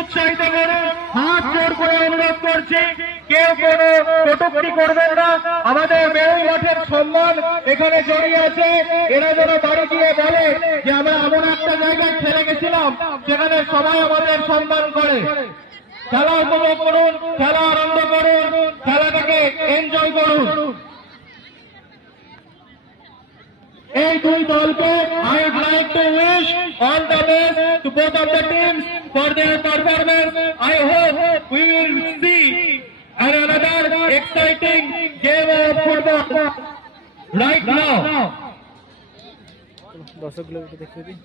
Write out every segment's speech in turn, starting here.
উৎসাহিত করুন। হাত জোর করে অনুরোধ করছি, কেউ কোনো কটূক্তি করবেন না। আমাদের বেরোই মাঠের সম্মান এখানে জড়িয়ে আছে। এরা যেন বাড়ি গিয়ে বলে যে আমরা এমন একটা জায়গায় খেলে গেছিলাম সেখানে সবাই আমাদের সম্মান করে। খেলা উপভোগ করুন, খেলা আনন্দ করুন, খেলাটাকে এনজয় করুন। এই দুই দলকে I would like to wish all the best to both of the teams for their performance. I hope we will see another exciting game of football right now. দর্শকগুলো দেখে দিই।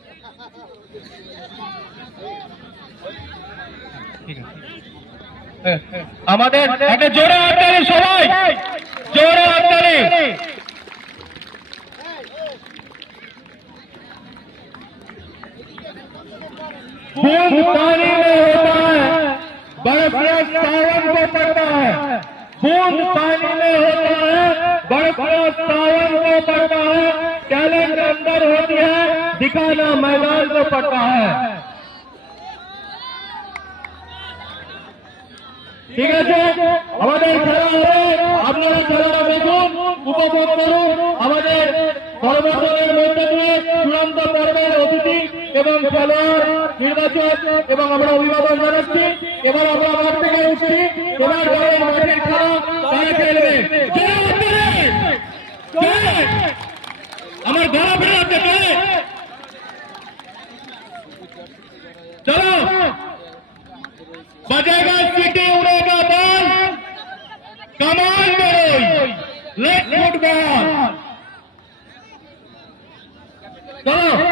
আমাদের একটা জোরে হাততালি, সবাই জোরে হাততালি। बूंद पानी में होता है, बर्फ सावन को पड़ता है। बूंद पानी में होता है, बर्फ सावन को पड़ता है। टैलेंट अंदर होती है, दिखाना मैदान को पड़ता है। ঠিক আছে, আমাদের খেলা হবে, আপনারা খেলাটা দেখুন, উপভোগ করুন। আমাদের পরবর্তীর মধ্যে দিয়ে চূড়ান্ত পর্বের অতিথি এবং খেলোয়াড় নির্বাচন এবং আমরা অভিবাদন জানাচ্ছি। এবার আমরা মাঠ থেকে উঠছি, এবার যারা মাঠের খেলা তারা খেলবে। আমার গলা বেরোচ্ছে, চলো बजेगा सीटी, उड़ेगा बॉल, कमाल लेट फुटबॉल। चलो